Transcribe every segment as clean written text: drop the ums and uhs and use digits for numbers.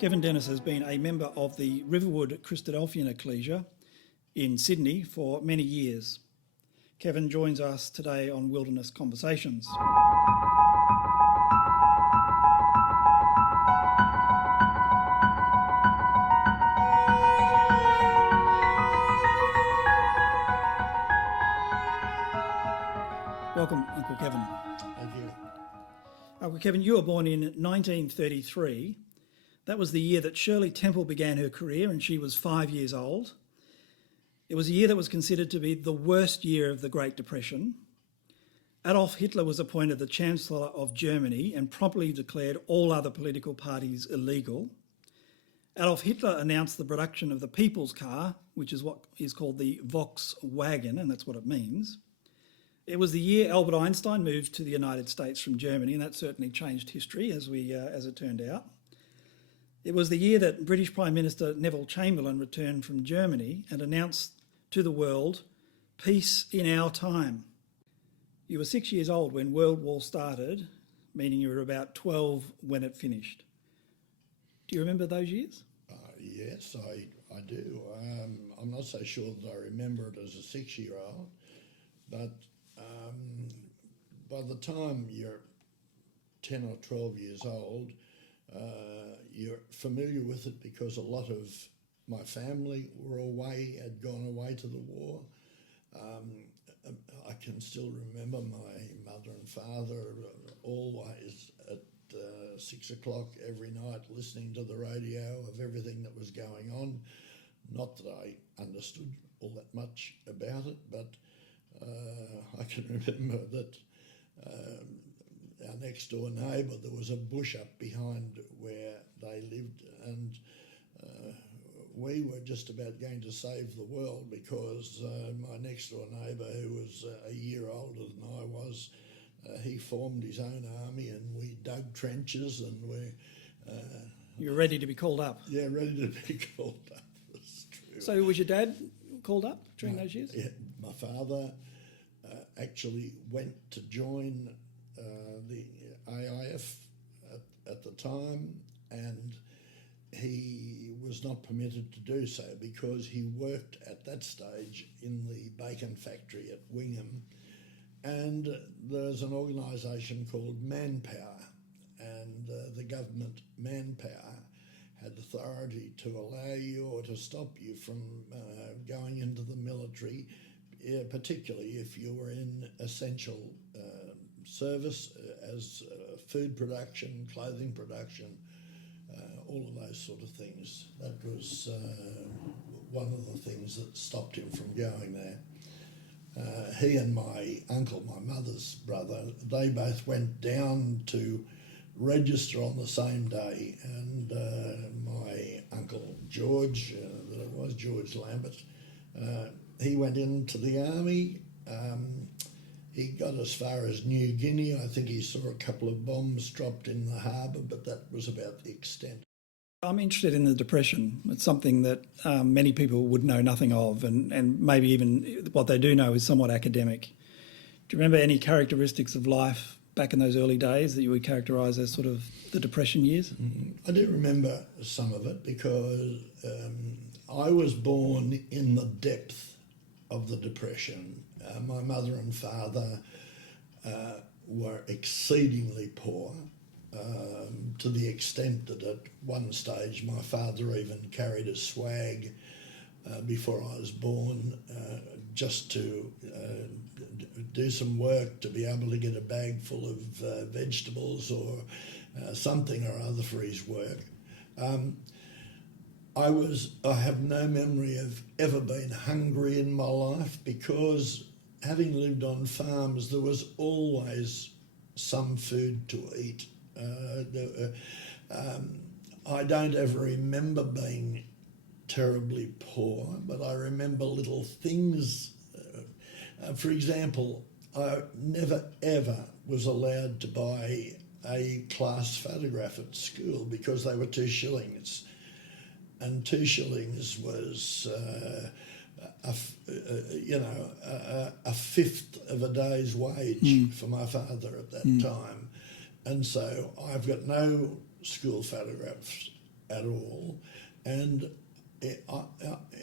Kevin Dennis has been a member of the Riverwood Christadelphian ecclesia in Sydney for many years. Kevin joins us today on Wilderness Conversations. Welcome, Uncle Kevin. Thank you. Uncle Kevin, you were born in 1933. That was the year that Shirley Temple began her career, and she was 5 years old. It was a year that was considered to be the worst year of the Great Depression. Adolf Hitler was appointed the Chancellor of Germany and promptly declared all other political parties illegal. Adolf Hitler announced the production of the people's car, which is what is called the Volkswagen, and that's what it means. It was the year Albert Einstein moved to the United States from Germany, and that certainly changed history as it turned out. It was the year that British Prime Minister Neville Chamberlain returned from Germany and announced to the world, "Peace in our time." You were 6 years old when World War started, meaning you were about 12 when it finished. Do you remember those years? Yes, I do. I'm not so sure that I remember it as a 6-year-old, but by the time you're 10 or 12 years old, you're familiar with it because a lot of my family had gone away to the war. I can still remember my mother and father always at 6 o'clock every night listening to the radio of everything that was going on. Not that I understood all that much about it, but I can remember that our next door neighbour, there was a bush up behind where they lived, and we were just about going to save the world because my next door neighbour, who was a year older than I was, he formed his own army, and we dug trenches, and You were ready to be called up? Yeah, ready to be called up. That's true. So was your dad called up during those years? Yeah, my father actually went to join the AIF at the time, and he was not permitted to do so because he worked at that stage in the bacon factory at Wingham, and there's an organisation called Manpower, and the government Manpower had authority to allow you or to stop you from going into the military, particularly if you were in essential service as food production, clothing production, all of those sort of things. That was one of the things that stopped him from going there. He and my uncle, my mother's brother, they both went down to register on the same day, and my uncle George, that was George Lambert, he went into the army. He got as far as New Guinea. I think he saw a couple of bombs dropped in the harbour, but that was about the extent. I'm interested in the Depression. It's something that many people would know nothing of, and maybe even what they do know is somewhat academic. Do you remember any characteristics of life back in those early days that you would characterise as sort of the Depression years? Mm-hmm. I do remember some of it because I was born in the depth of the Depression. My mother and father were exceedingly poor, to the extent that at one stage my father even carried a swag before I was born just to do some work to be able to get a bag full of vegetables or something or other for his work. I have no memory of ever being hungry in my life because having lived on farms, there was always some food to eat. I don't ever remember being terribly poor, but I remember little things. For example, I never ever was allowed to buy a class photograph at school because they were 2 shillings. And 2 shillings was a fifth of a day's wage for my father at that time. And so I've got no school photographs at all. And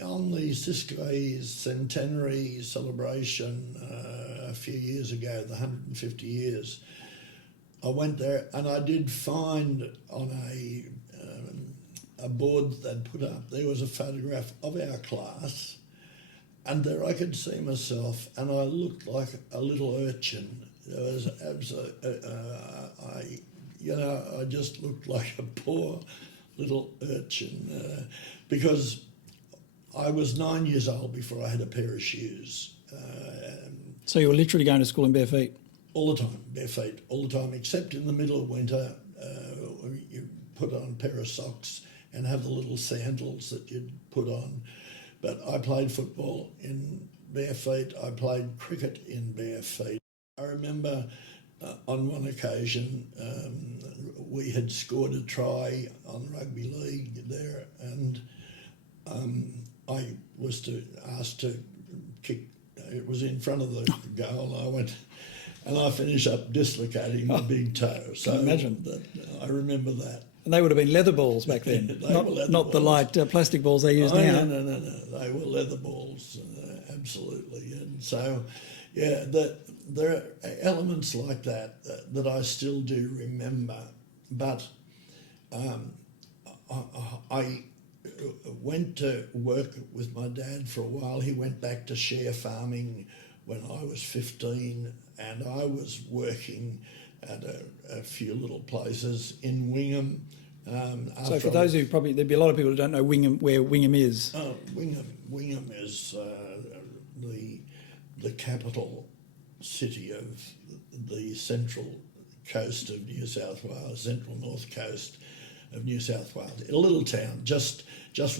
on the Cisco's centenary celebration a few years ago, the 150 years, I went there and I did find on a board that they'd put up, there was a photograph of our class, and there I could see myself, and I looked like a little urchin. There was I just looked like a poor little urchin because I was 9 years old before I had a pair of shoes. So you were literally going to school in bare feet? All the time, bare feet, all the time, except in the middle of winter, you put on a pair of socks and have the little sandals that you'd put on. But I played football in bare feet. I played cricket in bare feet. I remember on one occasion we had scored a try on rugby league there, and I was asked to kick. It was in front of the goal. I went and I finished up dislocating my big toe. So imagine. I remember that. And they would have been leather balls back then, not the light plastic balls they use now. No. They were leather balls, absolutely. And so, yeah, there are elements like that that I still do remember. But I went to work with my dad for a while. He went back to share farming when I was 15, and I was working at a few little places in Wingham. So for those who there'd be a lot of people who don't know where Wingham is. Oh, Wingham is the capital city of the central coast of New South Wales, central north coast of New South Wales. A little town just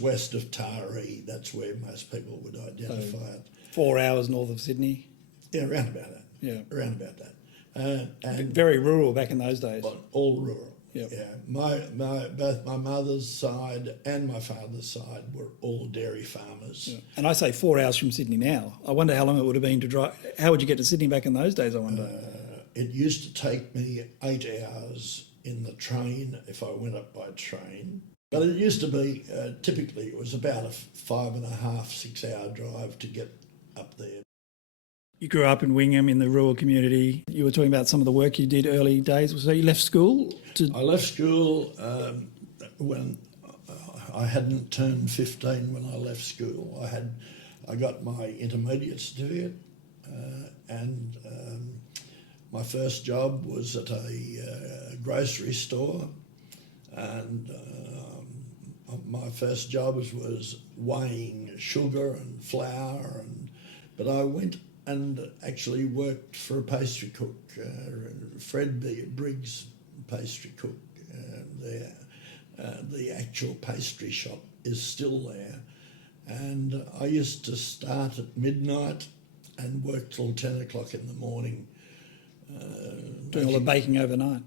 west of Taree. That's where most people would identify it. 4 hours north of Sydney. Yeah, around about that. Yeah, around about that. And very rural back in those days. All rural. Yep. Yeah, both my mother's side and my father's side were all dairy farmers. Yeah. And I say 4 hours from Sydney now. I wonder how long it would have been to drive. How would you get to Sydney back in those days, I wonder? It used to take me 8 hours in the train if I went up by train. But it used to be, typically, it was about a 5.5, 6 hour drive to get up there. You grew up in Wingham in the rural community. You were talking about some of the work you did early days. So you left school? I left school when I hadn't turned 15 when I left school. I got my intermediate certificate and my first job was at a grocery store, and my first job was weighing sugar and flour, but I went and actually worked for a pastry cook, Fred Briggs pastry cook there. The actual pastry shop is still there. And I used to start at midnight and work till 10 o'clock in the morning. Doing all the baking overnight.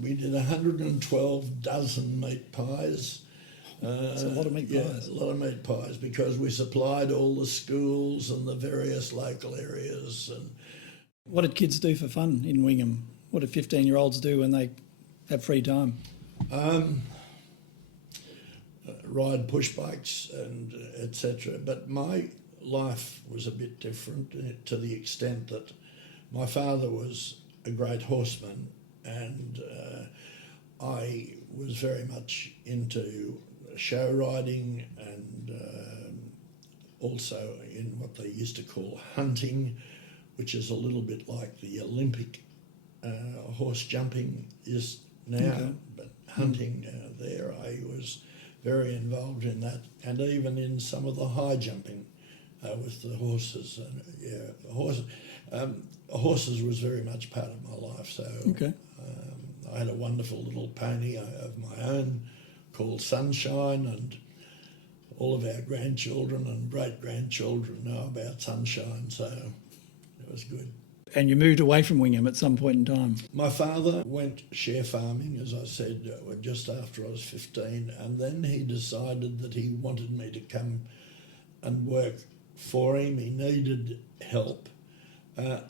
We did 112 dozen meat pies. That's a lot of meat pies. Yeah, a lot of meat pies because we supplied all the schools and the various local areas. And what did kids do for fun in Wingham? What did 15-year-olds do when they have free time? Ride push bikes and etc. But my life was a bit different to the extent that my father was a great horseman, and I was very much into show riding and also in what they used to call hunting, which is a little bit like the Olympic horse jumping is now, okay. But hunting there, I was very involved in that, and even in some of the high jumping with the horses. Horses was very much part of my life. So okay. I had a wonderful little pony of my own called Sunshine, and all of our grandchildren and great-grandchildren know about Sunshine, so it was good. And you moved away from Wingham at some point in time? My father went share farming, as I said, just after I was 15, and then he decided that he wanted me to come and work for him. He needed help.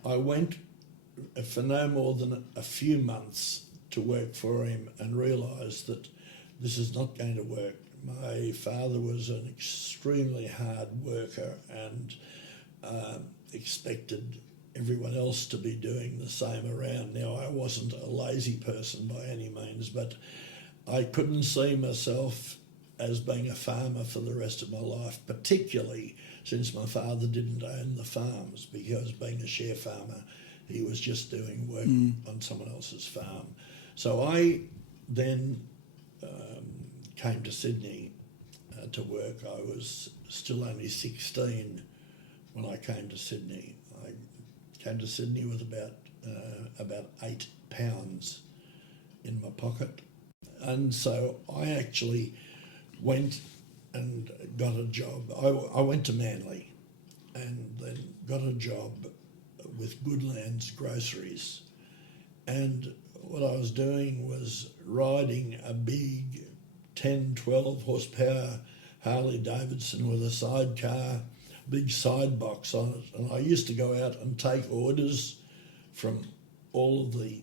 I went for no more than a few months to work for him and realised that this is not going to work. My father was an extremely hard worker and expected everyone else to be doing the same around. Now, I wasn't a lazy person by any means, but I couldn't see myself as being a farmer for the rest of my life, particularly since my father didn't own the farms, because being a share farmer, he was just doing work on someone else's farm. So I then came to Sydney to work. I was still only 16 when I came to Sydney. I came to Sydney with about £8 in my pocket. And so I actually went and got a job. I went to Manly and then got a job with Goodland's Groceries. And what I was doing was riding a big 10, 12 horsepower Harley Davidson with a sidecar, big side box on it. And I used to go out and take orders from all of the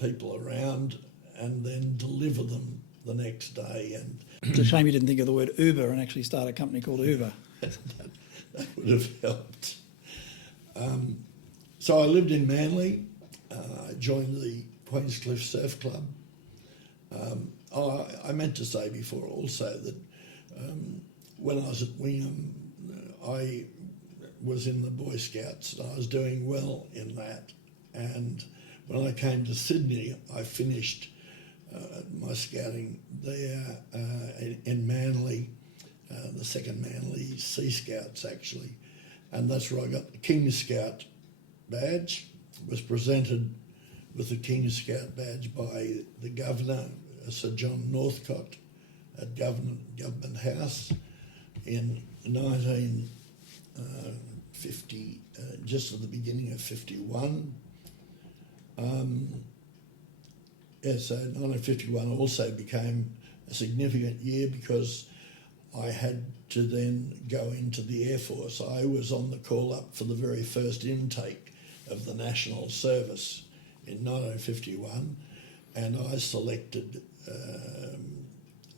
people around and then deliver them the next day. And It's a shame you didn't think of the word Uber and actually start a company called Uber. that would have helped. So I lived in Manly. I joined the Queenscliff Surf Club. I meant to say before also that when I was at Wingham, I was in the Boy Scouts and I was doing well in that. And when I came to Sydney, I finished my scouting there in Manly, the second Manly Sea Scouts actually. And that's where I got the King Scout badge. Was presented with the King Scout badge by the Governor, Sir John Northcote, at Government House in 1950, just at the beginning of 51. So 1951 also became a significant year because I had to then go into the Air Force. I was on the call up for the very first intake of the National Service in 1951, and I selected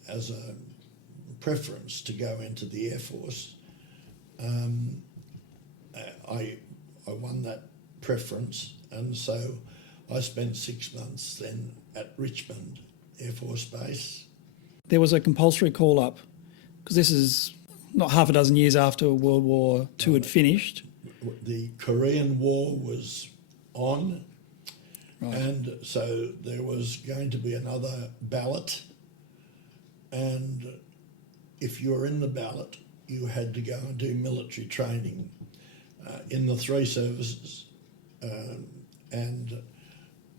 as a preference to go into the Air Force. I won that preference, and so I spent 6 months then at Richmond Air Force Base. There was a compulsory call-up, because this is not half a dozen years after World War II had finished. The Korean War was on, Right. and so there was going to be another ballot, and if you were in the ballot, you had to go and do military training in the three services, and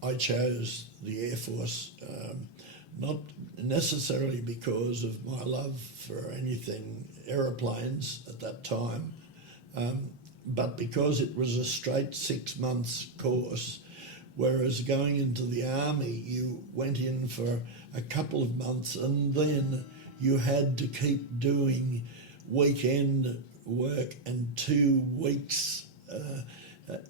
I chose the Air Force, not necessarily because of my love for anything aeroplanes at that time, but because it was a straight 6 months course, whereas going into the army, you went in for a couple of months and then you had to keep doing weekend work and 2 weeks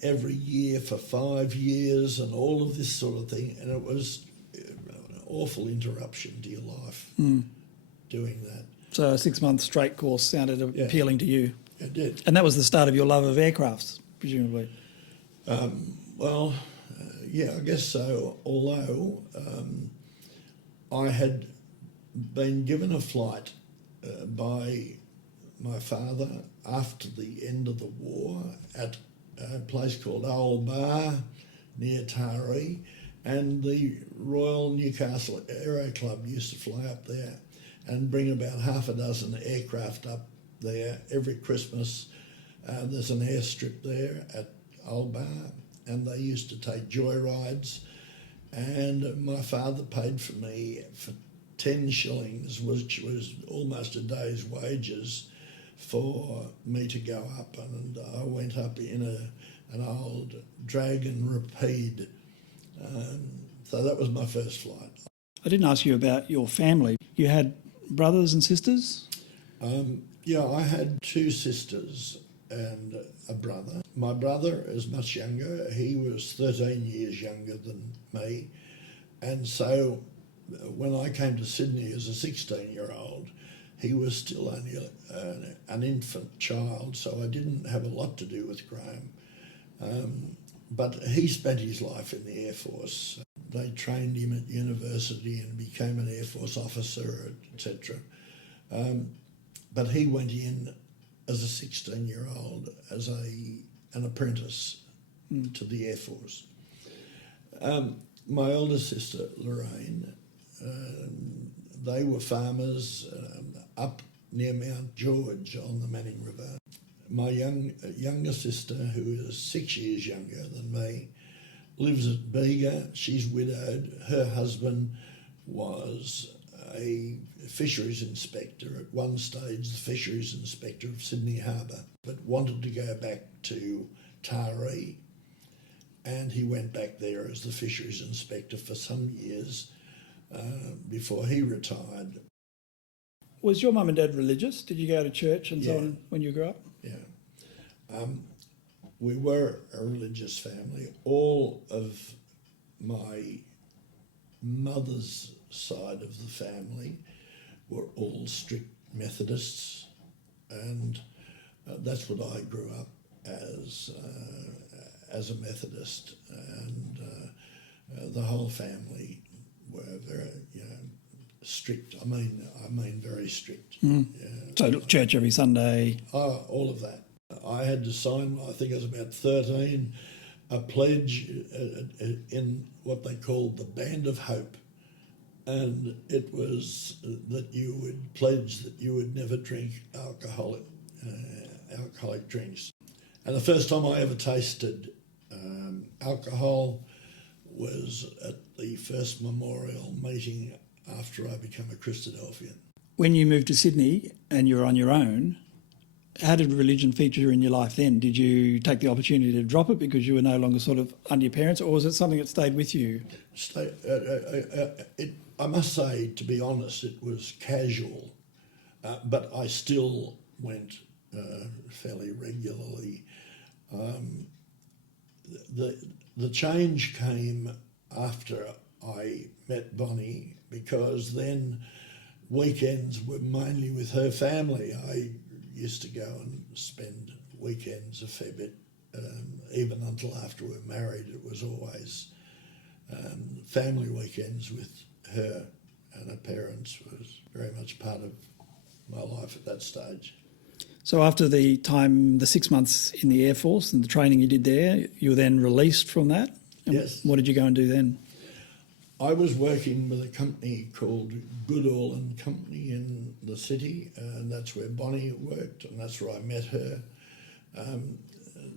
every year for 5 years and all of this sort of thing. And it was an awful interruption to your life doing that. So a 6 month straight course sounded appealing to you. It did. And that was the start of your love of aircrafts, presumably. Yeah, I guess so. Although I had been given a flight by my father after the end of the war at a place called Old Bar near Taree, and the Royal Newcastle Aero Club used to fly up there and bring about half a dozen aircraft up there every Christmas. There's an airstrip there at Old Bar, and they used to take joyrides, and my father paid for me for 10 shillings, which was almost a day's wages, for me to go up, and I went up in an old Dragon Rapide. So that was my first flight. I didn't ask you about your family. You had brothers and sisters? Yeah, I had 2 sisters and a brother. My brother is much younger. He was 13 years younger than me. And so when I came to Sydney as a 16-year-old, he was still only an infant child, so I didn't have a lot to do with Graham. But he spent his life in the Air Force. They trained him at university and became an Air Force officer, etc. But he went in as a 16-year-old as an apprentice to the Air Force. My older sister, Lorraine, they were farmers up near Mount George on the Manning River. My younger sister, who is 6 years younger than me, lives at Bega. She's widowed. Her husband was a fisheries inspector, at one stage the fisheries inspector of Sydney Harbour, but wanted to go back to Taree, and he went back there as the fisheries inspector for some years before he retired. Was your mum and dad religious? Did you go to church and so Yeah. on when you grew up? Yeah. We were a religious family. All of my mother's side of the family were all strict Methodists, and that's what I grew up as a Methodist, and the whole family were very, strict. I mean, very strict. Yeah. So church every Sunday. All of that. I had to sign, I think I was about 13, a pledge in what they called the Band of Hope. And it was that you would pledge that you would never drink alcoholic drinks. And the first time I ever tasted alcohol was at the first memorial meeting after I became a Christadelphian. When you moved to Sydney and you were on your own, how did religion feature in your life then? Did you take the opportunity to drop it because you were no longer sort of under your parents, or was it something that stayed with you? I must say, to be honest, it was casual, but I still went fairly regularly. The change came after I met Bonnie, because then weekends were mainly with her family. I used to go and spend weekends a fair bit, even until after we were married. It was always family weekends with her and her parents was very much part of my life at that stage. So after the 6 months in the Air Force and the training you did there, you were then released from that? And Yes. What did you go and do then? I was working with a company called Goodall and Company in the city, and that's where Bonnie worked, and that's where I met her.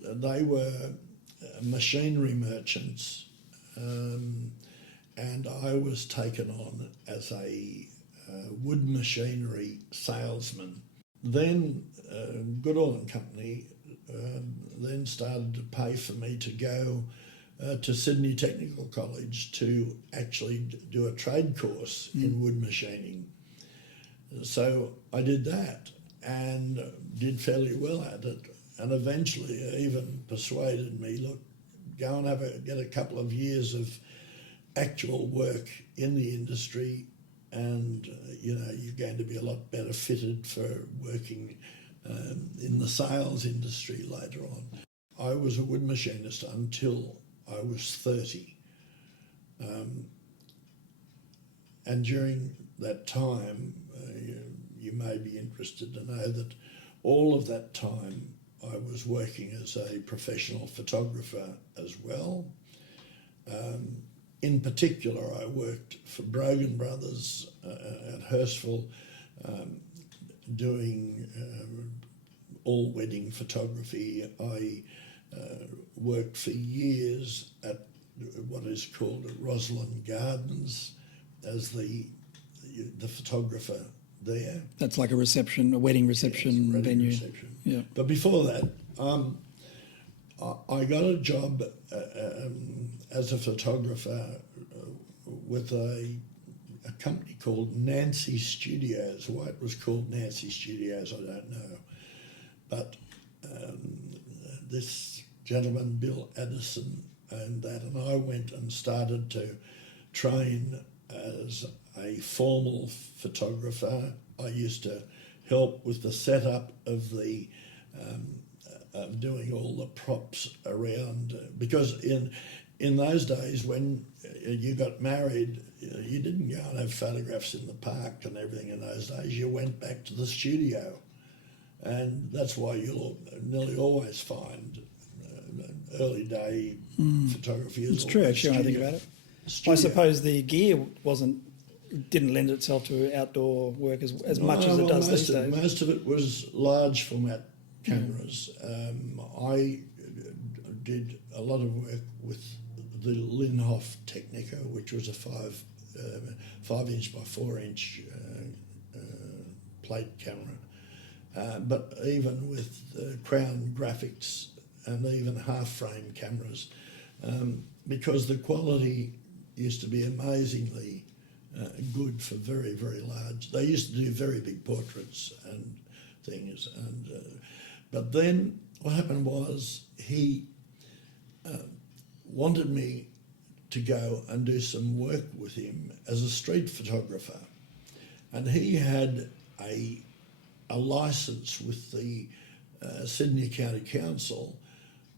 They were machinery merchants, and I was taken on as a wood machinery salesman. Then Goodall and Company then started to pay for me to go to Sydney Technical College to actually do a trade course in wood machining. So I did that and did fairly well at it, and eventually even persuaded me, look, go and get a couple of years of actual work in the industry, and you're going to be a lot better fitted for working in the sales industry later on. I was a wood machinist until I was 30. And during that time, you may be interested to know that all of that time I was working as a professional photographer as well. In particular, I worked for Brogan Brothers at Hurstville, doing all wedding photography. I worked for years at what is called Rosalind Gardens as the photographer there. That's like a wedding reception Yes, venue. reception. Yeah. But before that, I got a job as a photographer with a company called Nancy Studios. Why it was called Nancy Studios, I don't know. But this gentleman, Bill Addison, owned that, and I went and started to train as a formal photographer. I used to help with the setup of the of doing all the props around, because in those days when you got married, you didn't go and have photographs in the park and everything. In those days, you went back to the studio, and that's why you'll nearly always find early day photography. It's true, actually, when I think about it. I suppose the gear didn't lend itself to outdoor work as much as it does these days. Most of it was large format cameras. I did a lot of work with the Linhof Technica, which was a 5-inch by 4-inch plate camera. But even with Crown graphics and even half-frame cameras, because the quality used to be amazingly good for very, very large. They used to do very big portraits and things. But then what happened was he wanted me to go and do some work with him as a street photographer. And he had a licence with the Sydney County Council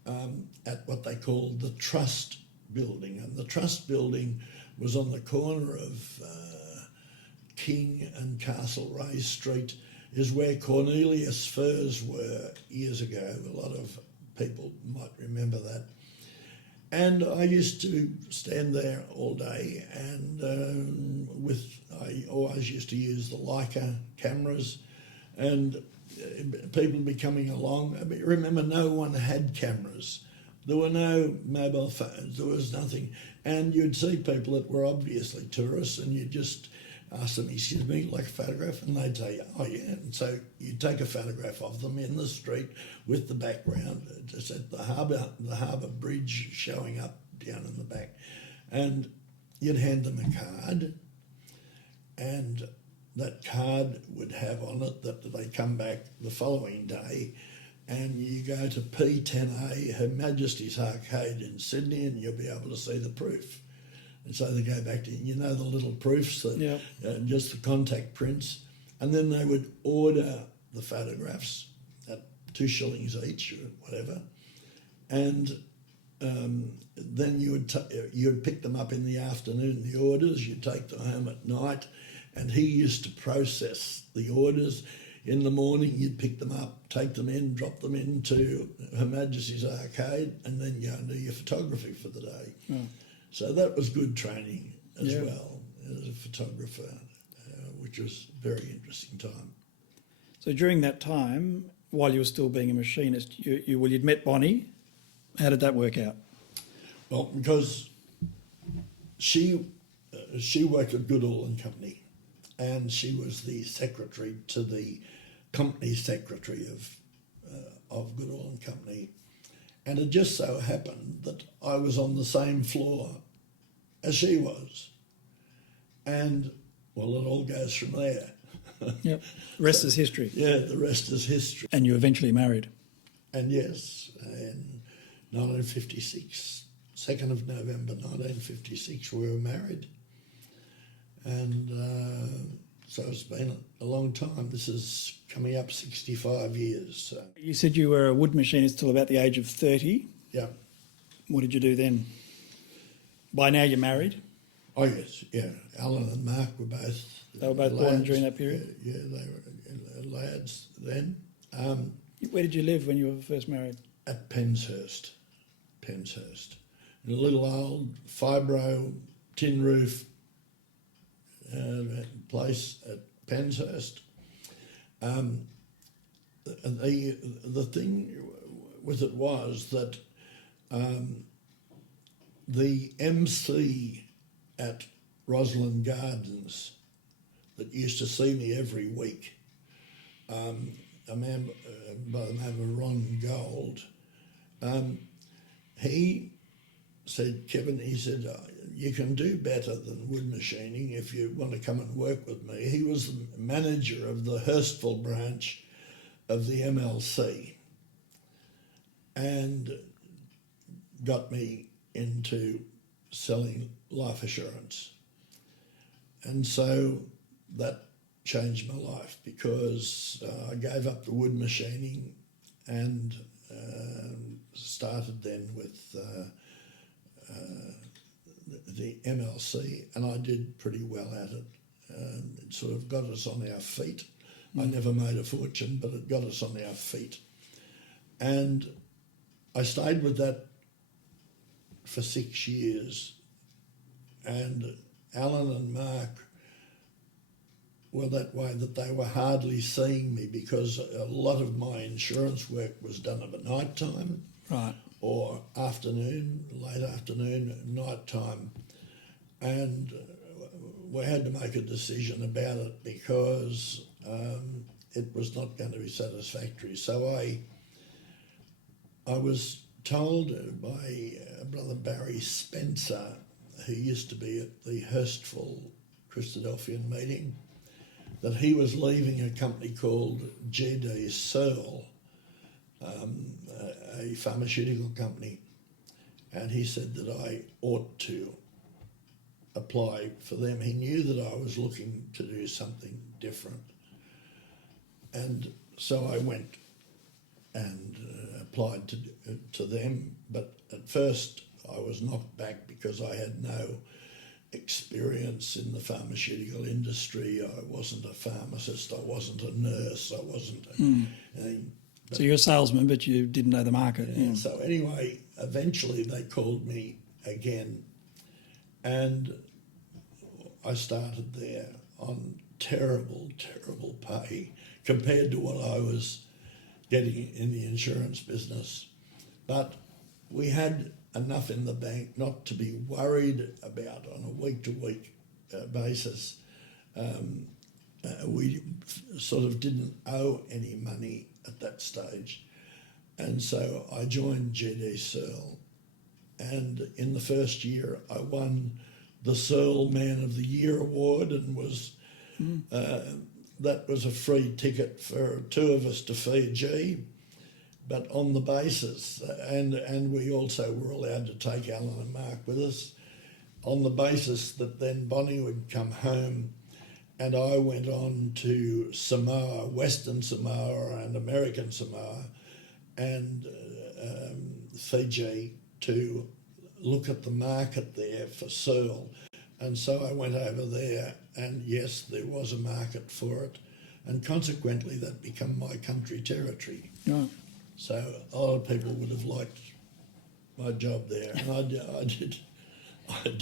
at what they called the Trust Building. And the Trust Building was on the corner of King and Castlereagh Street, is where Cornelius Furs were years ago. A lot of people might remember that. And I used to stand there all day, and I always used to use the Leica cameras, and people would be coming along. I mean, remember, no one had cameras. There were no mobile phones. There was nothing. And you'd see people that were obviously tourists, and you'd just ask them, "Excuse me, like a photograph?" And they'd say, "Oh, yeah." And so you'd take a photograph of them in the street with the background, just at the harbour bridge showing up down in the back. And you'd hand them a card, and that card would have on it that they come back the following day, and you go to P10A, Her Majesty's Arcade in Sydney, and you'll be able to see the proof. And so they go back to, the little proofs, that just the contact prints, and then they would order the photographs at 2 shillings each or whatever, and then you'd pick them up in the afternoon, the orders, you'd take them home at night, and he used to process the orders. In the morning, you'd pick them up, take them in, drop them into Her Majesty's Arcade, and then go and do your photography for the day. Mm. So that was good training as well as a photographer, which was a very interesting time. So during that time, while you were still being a machinist, you'd met Bonnie. How did that work out? Well, because she worked at Goodall and Company, and she was the secretary to the company secretary of Goodall and Company. And it just so happened that I was on the same floor as she was. And, well, it all goes from there. Yep. The rest is history. Yeah, the rest is history. And you eventually married. And yes, in 1956, 2nd of November 1956, we were married. And so it's been a long time. This is coming up 65 years. So. You said you were a wood machinist till about the age of 30. Yeah. What did you do then? By now you're married? Oh, yes, yeah. Alan and Mark were both... They were both born during that period? Yeah, they were lads then. Where did you live when you were first married? At Penshurst. In a little old fibro tin roof place at Penshurst. The thing with it was that the MC at Roslyn Gardens that used to see me every week, a man by the name of Ron Gold, he said, "Kevin," he said, "you can do better than wood machining if you want to come and work with me." He was the manager of the Hurstville branch of the MLC and got me into selling life assurance. And so that changed my life because I gave up the wood machining and started then with the MLC, and I did pretty well at it. It sort of got us on our feet. I never made a fortune, but it got us on our feet. And I stayed with that for 6 years. And Alan and Mark were that way, that they were hardly seeing me because a lot of my insurance work was done at night time. Right. Or afternoon, late afternoon, night time. And we had to make a decision about it because it was not going to be satisfactory. So I was told by Brother Barry Spencer, who used to be at the Hurstful Christadelphian meeting, that he was leaving a company called G.D. Searle, a pharmaceutical company, and he said that I ought to apply for them. He knew that I was looking to do something different. And so I went and applied to them, but at first I was knocked back because I had no experience in the pharmaceutical industry. I wasn't a pharmacist, I wasn't a nurse, I wasn't anything. So you're a salesman, but you didn't know the market. Yeah. So anyway, eventually they called me again, and I started there on terrible, terrible pay compared to what I was getting in the insurance business. But we had enough in the bank not to be worried about on a week-to-week basis. We sort of didn't owe any money at that stage. And so I joined GD Searle, and in the first year I won the Searle Man of the Year award, and was that was a free ticket for two of us to Fiji, but on the basis, and we also were allowed to take Alan and Mark with us, on the basis that then Bonnie would come home and I went on to Samoa, Western Samoa and American Samoa and Fiji to look at the market there for Searle. And so I went over there, and yes, there was a market for it, and consequently that became my country territory. Right. So a lot of people would have liked my job there, and I did.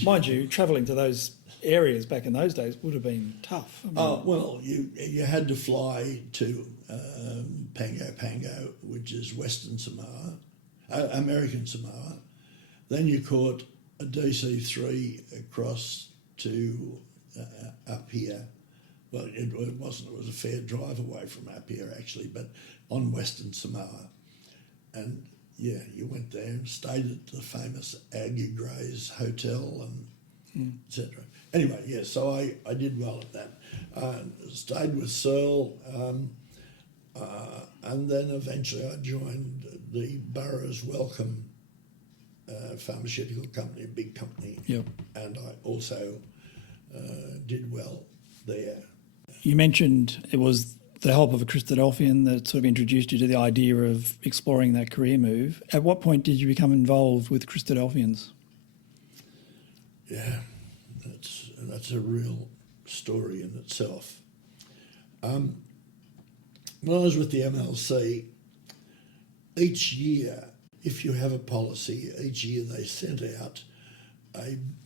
Mind you, travelling to those areas back in those days would have been tough. I mean, Well, you had to fly to Pango, which is Western Samoa, American Samoa. Then you caught a DC-3 across to up here. Well, it wasn't. It was a fair drive away from up here, actually, but on Western Samoa. And, yeah, you went there and stayed at the famous Aggie Gray's Hotel and etc. Anyway, yeah, so I did well at that. Stayed with Searle, and then eventually I joined the Borough's Welcome pharmaceutical company, a big company. Yep. And I also did well there. You mentioned it was the help of a Christadelphian that sort of introduced you to the idea of exploring that career move. At what point did you become involved with Christadelphians? Yeah, that's a real story in itself. When I was with the MLC, each year, if you have a policy, each year they sent out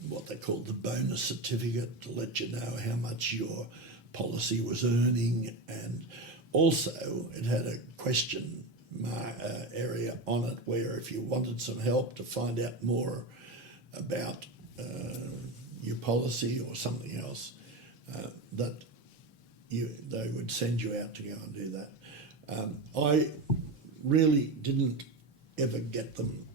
what they called the bonus certificate to let you know how much your policy was earning, and also it had a question area on it where if you wanted some help to find out more about your policy or something else, that they would send you out to go and do that. I really didn't ever get them.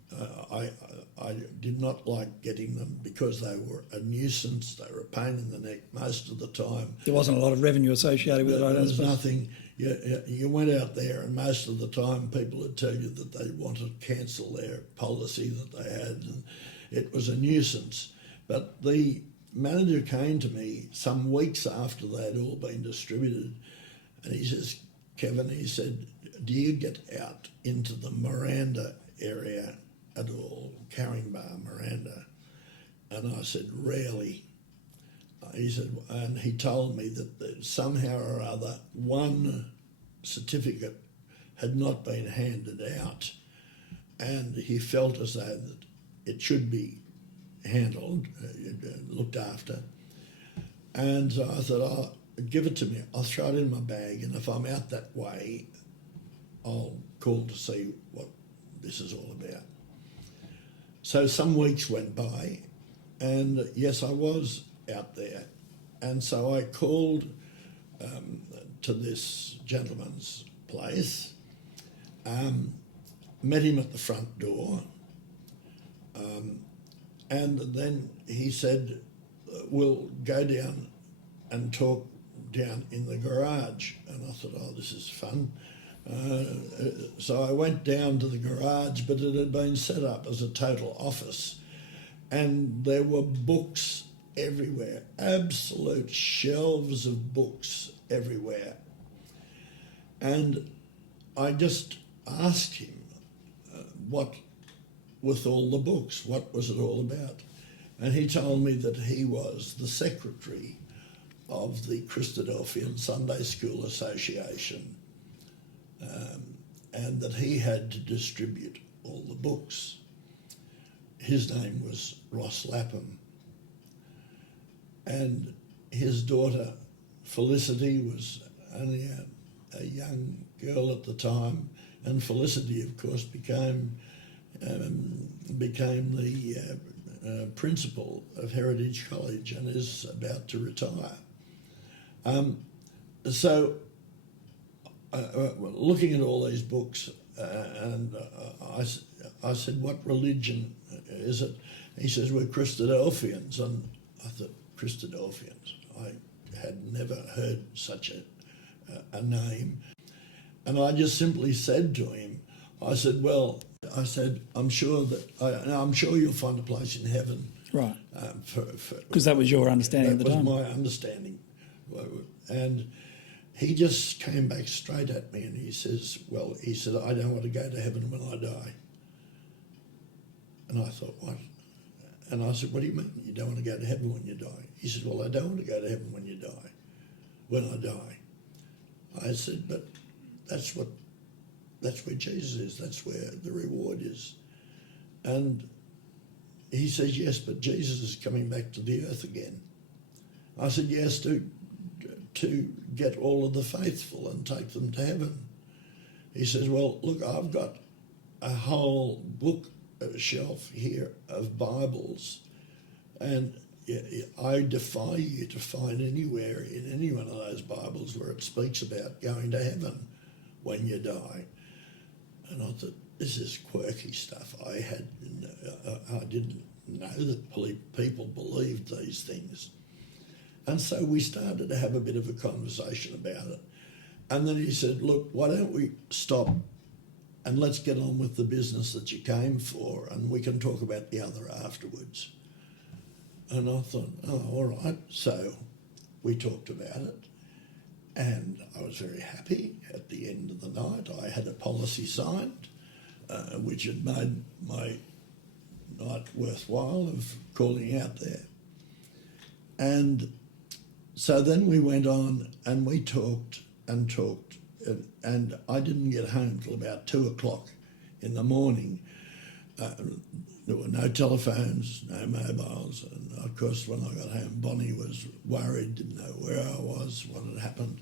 I did not like getting them because they were a nuisance. They were a pain in the neck most of the time. There wasn't a lot of revenue associated with it, I don't There's suppose. nothing. You went out there, and most of the time people would tell you that they wanted to cancel their policy that they had, and it was a nuisance. But the manager came to me some weeks after they'd all been distributed, and he says, Kevin, he said, do you get out into the Miranda area at all, Caringbah, Miranda? And I said, rarely. He said, and he told me that somehow or other one certificate had not been handed out, and he felt as though that it should be handled, looked after. And so I thought, oh, give it to me. I'll throw it in my bag, and if I'm out that way, I'll call to see what this is all about. So some weeks went by, and yes, I was out there. And so I called to this gentleman's place, met him at the front door, and then he said, we'll go down and talk down in the garage. And I thought, oh, this is fun. So I went down to the garage, but it had been set up as a total office, and there were books everywhere, absolute shelves of books everywhere. And I just asked him what, with all the books, what was it all about? And he told me that he was the secretary of the Christadelphian Sunday School Association, and that he had to distribute all the books. His name was Ross Lapham, and his daughter Felicity was only a young girl at the time, and Felicity, of course, became the principal of Heritage College and is about to retire. Looking at all these books, and I said, what religion is it? He says, we're Christadelphians. And I thought, Christadelphians? I had never heard such a name. And I just simply said to him, I said, I'm sure you'll find a place in heaven. Right. Because that was your understanding at the time. That was my understanding. And he just came back straight at me and he said, I don't want to go to heaven when I die. And I thought, what? And I said, what do you mean you don't want to go to heaven when you die? He said, well, I don't want to go to heaven when I die. I said, but that's where Jesus is. That's where the reward is. And he says, yes, but Jesus is coming back to the earth again. I said, yes, to get all of the faithful and take them to heaven. He says, well, look, I've got a whole book shelf here of Bibles, and I defy you to find anywhere in any one of those Bibles where it speaks about going to heaven when you die. And I thought, this is quirky stuff. I didn't know that people believed these things. And so we started to have a bit of a conversation about it. And then he said, look, why don't we stop and let's get on with the business that you came for, and we can talk about the other afterwards. And I thought, oh, all right. So we talked about it, and I was very happy. At the end of the night, I had a policy signed, which had made my night worthwhile of calling out there. And so then we went on and we talked and talked, and I didn't get home till about 2:00 in the morning. There were no telephones, no mobiles, and of course when I got home, Bonnie was worried, didn't know where I was, what had happened.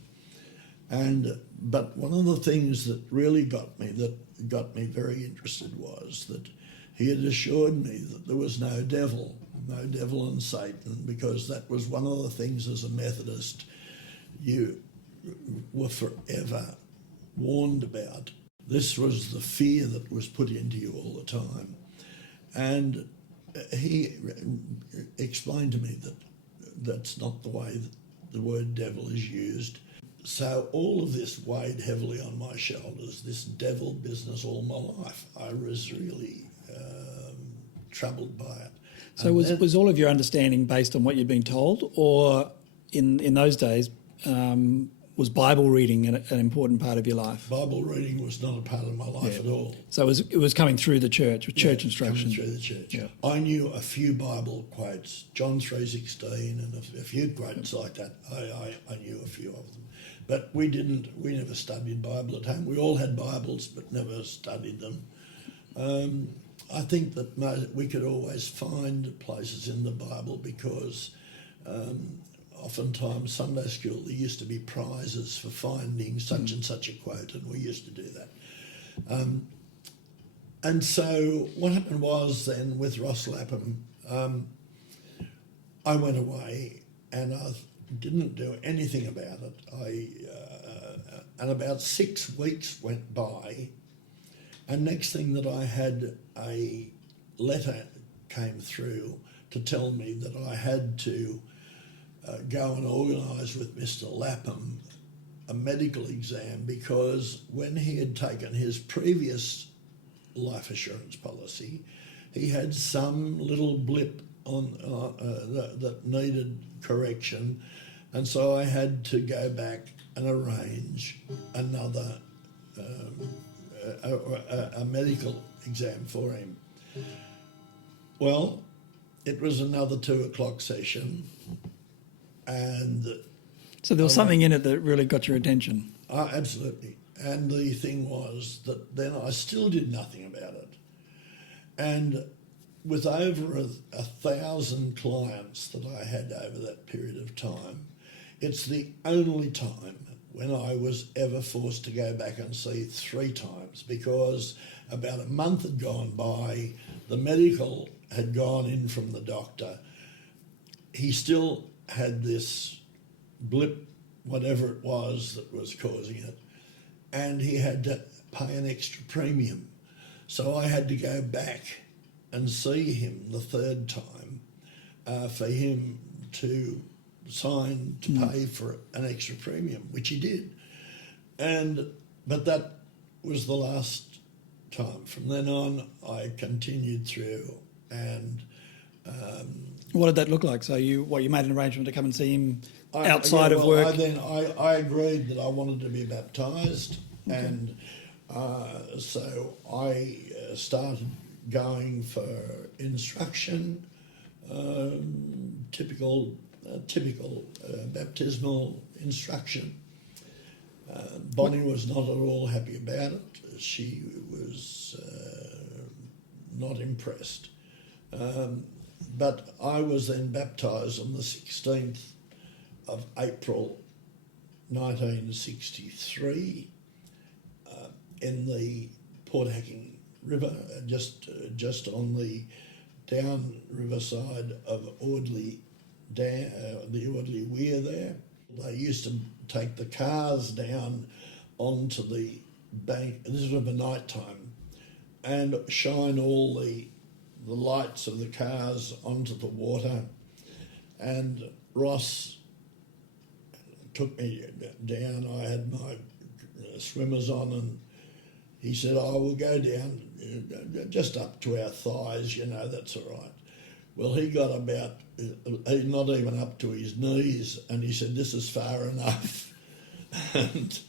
But one of the things that really got me very interested was that he had assured me that there was no devil and Satan, because that was one of the things as a Methodist you were forever warned about. This was the fear that was put into you all the time. And he explained to me that that's not the way that the word devil is used. So all of this weighed heavily on my shoulders, this devil business all my life. I was really troubled by it. So And was all of your understanding based on what you'd been told, or in those days was Bible reading an important part of your life? Bible reading was not a part of my life at all. So it was coming through the church, with church Yeah, instruction. coming through the church. Yeah. I knew a few Bible quotes, John 3:16, and a few quotes like that. I knew a few of them, but we never studied Bible at home. We all had Bibles, but never studied them. I think that we could always find places in the Bible because oftentimes Sunday school there used to be prizes for finding such and such a quote, and we used to do that. And so what happened was then with Ross Lapham, I went away and I didn't do anything about it. And about 6 weeks went by, and next thing that I had a letter came through to tell me that I had to go and organise with Mr. Lapham a medical exam, because when he had taken his previous life assurance policy, he had some little blip on that needed correction, and so I had to go back and arrange another a medical exam for him. Well, it was another 2:00 session, and So there was something in it that really got your attention. absolutely. And the thing was that then I still did nothing about it. And with over 1,000 clients that I had over that period of time, it's the only time when I was ever forced to go back and see 3 times, because about a month had gone by, the medical had gone in from the doctor. He still had this blip, whatever it was that was causing it, and he had to pay an extra premium. So I had to go back and see him the 3rd time for him to sign to pay for an extra premium, which he did. But that was the last time. From then on, I continued through, and What did that look like? So you made an arrangement to come and see him outside of work? I agreed that I wanted to be baptised, and so I started going for instruction, typical baptismal instruction. Bonnie was not at all happy about it. She was not impressed. But I was then baptised on the 16th of April 1963 in the Port Hacking River, just on the down riverside of Audley Dam, the Audley Weir there. They used to take the cars down onto the bank, this was at night time, and shine all the lights of the cars onto the water. And Ross took me down. I had my swimmers on, and he said, "Oh, we'll go down just up to our thighs, that's all right." Well, he got about, not even up to his knees, and he said, "This is far enough." And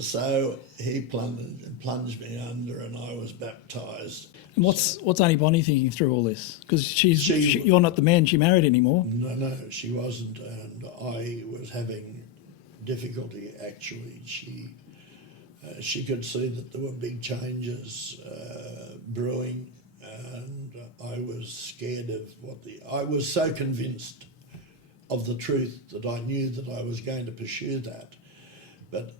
so he plunged me under, and I was baptised. And what's Auntie Bonnie thinking through all this? Because you're not the man she married anymore. No, she wasn't, and I was having difficulty actually. She could see that there were big changes brewing, and I was scared of I was so convinced of the truth that I knew that I was going to pursue that. But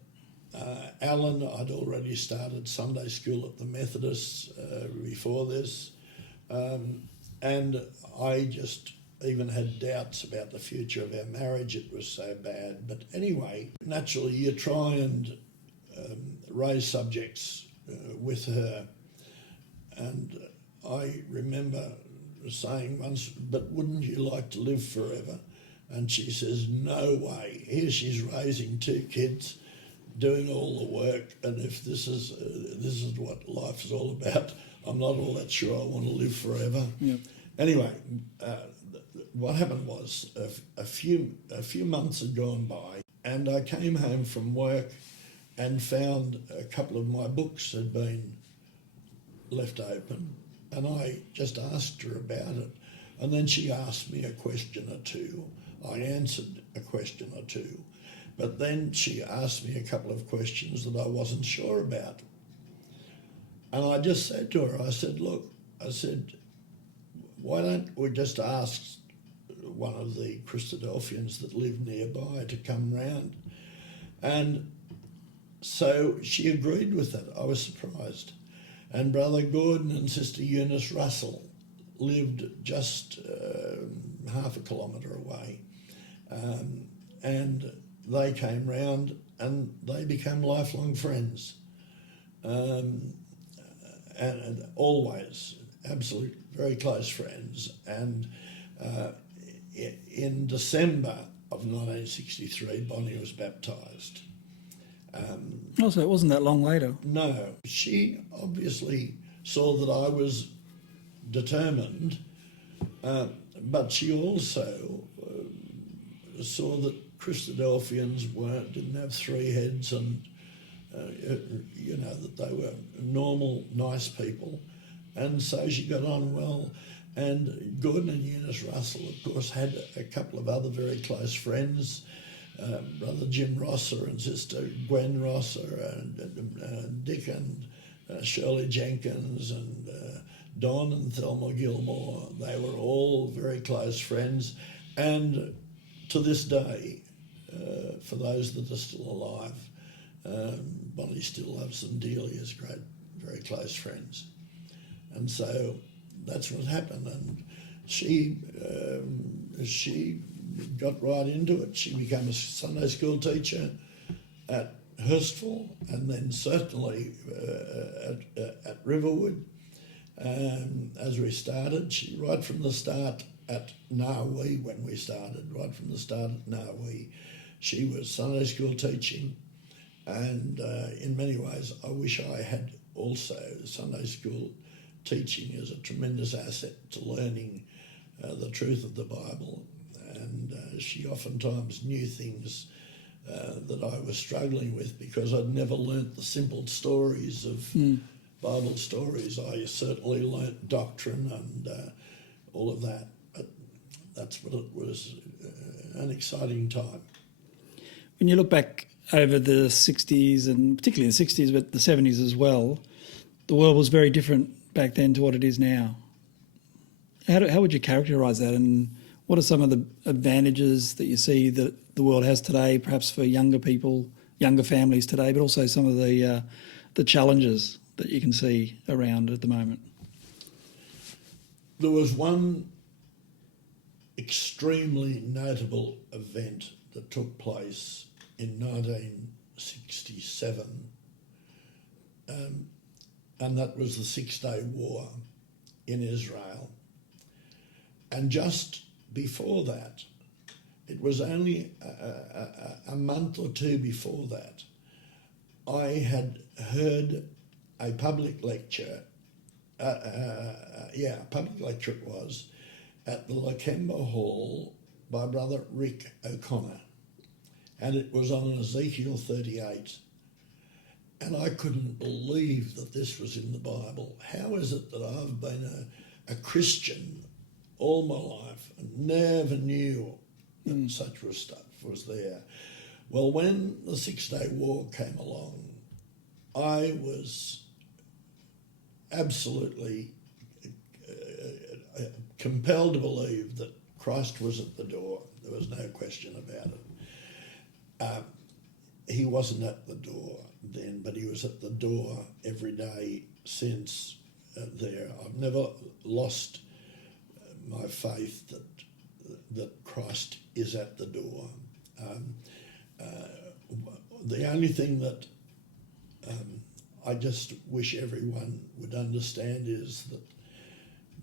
Alan, I'd already started Sunday school at the Methodists before this, and I just even had doubts about the future of our marriage. It was so bad. But anyway, naturally you try and raise subjects with her, and I remember saying once, "But wouldn't you like to live forever?" And she says, "No way. Here she's raising 2 kids, doing all the work, and if this is what life is all about, I'm not all that sure I want to live forever." Yep. Anyway, what happened was a few months had gone by, and I came home from work and found a couple of my books had been left open, and I just asked her about it, and then she asked me a question or two. I answered a question or two, but then she asked me a couple of questions that I wasn't sure about. And I just said to her, I said, look, I said, why don't we just ask one of the Christadelphians that live nearby to come round? And so she agreed with it. I was surprised. And Brother Gordon and Sister Eunice Russell lived just half a kilometre away. And they came round and they became lifelong friends. And always absolute very close friends. And in December of 1963, Bonnie was baptised. Also, it wasn't that long later. No, she obviously saw that I was determined, but she also saw that Christadelphians didn't have three heads, and that they were normal, nice people, and so she got on well. And Gordon and Eunice Russell, of course, had a couple of other very close friends. Brother Jim Rosser and Sister Gwen Rosser, and Dick and Shirley Jenkins, and Don and Thelma Gilmore. They were all very close friends, and to this day, for those that are still alive, Bonnie still loves them dearly as great, very close friends. And so that's what happened, and she got right into it. She became a Sunday school teacher at Hurstville, and then certainly at Riverwood. As we started, right from the start at Narwee, when we started, right from the start at Narwee, she was Sunday school teaching, and in many ways I wish I had also. Sunday school teaching is a tremendous asset to learning the truth of the Bible, and she oftentimes knew things that I was struggling with because I'd never learnt the simple stories of Bible stories. I certainly learnt doctrine and all of that, but that's what it was, an exciting time. When you look back over the 60s, and particularly the 60s, but the 70s as well, the world was very different back then to what it is now. How would you characterise that, and what are some of the advantages that you see that the world has today, perhaps for younger people, younger families today, but also some of the challenges that you can see around at the moment? There was one extremely notable event that took place in 1967, and that was the Six-Day War in Israel. And just before that, it was only a month or two before that, I had heard a public lecture, a public lecture it was, at the Lakemba Hall by Brother Rick O'Connor. And it was on Ezekiel 38. And I couldn't believe that this was in the Bible. How is it that I've been a Christian all my life and never knew that such stuff was there? Well, when the Six-Day War came along, I was absolutely compelled to believe that Christ was at the door. There was no question about it. He wasn't at the door then, but he was at the door every day since there. I've never lost my faith that Christ is at the door. The only thing that I just wish everyone would understand is that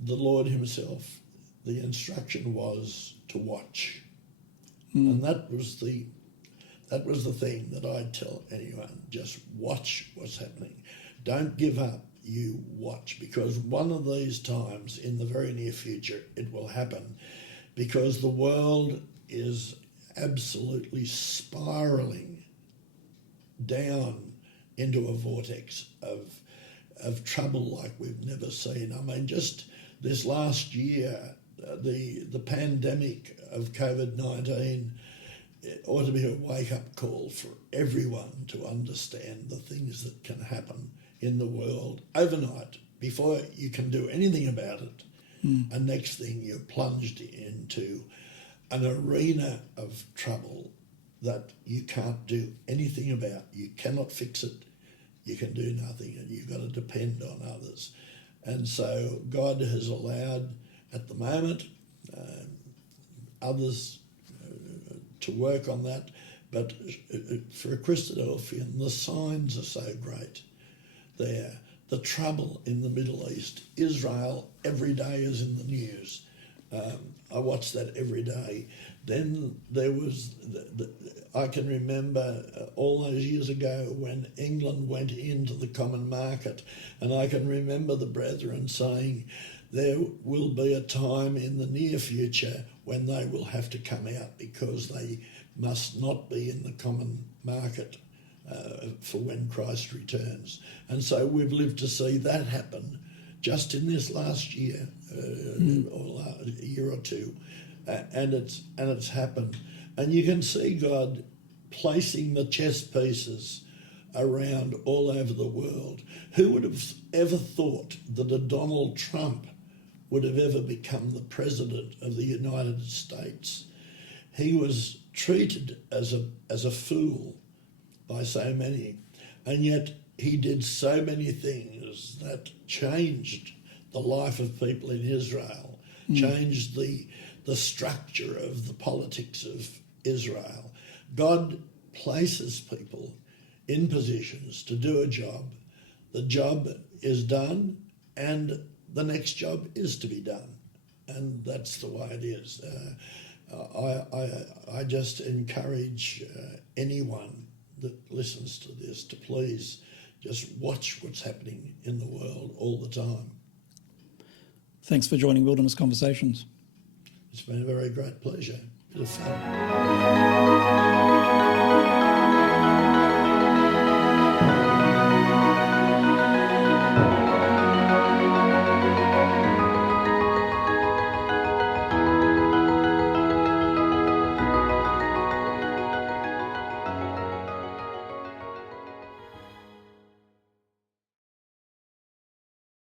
the Lord himself, the instruction was to watch. And that was the thing that I'd tell anyone: just watch what's happening. Don't give up. you watch, because one of these times in the very near future it will happen, because the world is absolutely spiralling down into a vortex of trouble like we've never seen. I mean, just this last year, the pandemic of COVID-19 ought to be a wake-up call for everyone to understand the things that can happen in the world overnight before you can do anything about it. And next thing, you're plunged into an arena of trouble that you can't do anything about. You cannot fix it. You can do nothing, and you've got to depend on others. And so God has allowed, at the moment, others to work on that. But for a Christadelphian, the signs are so great there. The trouble in the Middle East, Israel, every day is in the news. I watch that every day. Then there was, I can remember all those years ago when England went into the common market, and I can remember the brethren saying there will be a time in the near future when they will have to come out because they must not be in the common market for when Christ returns. And so we've lived to see that happen just in this last year, or a year or two, and it's happened. And you can see God placing the chess pieces around all over the world. Who would have ever thought that a Donald Trump would have ever become the president of the United States? He was treated as a fool by so many, and yet he did so many things that changed the life of people in Israel, changed the structure of the politics of Israel. God places people in positions to do a job. The job is done, and the next job is to be done, and that's the way it is. I just encourage anyone that listens to this to please just watch what's happening in the world all the time. Thanks for joining Wilderness Conversations. It's been a very great pleasure. Bit of fun.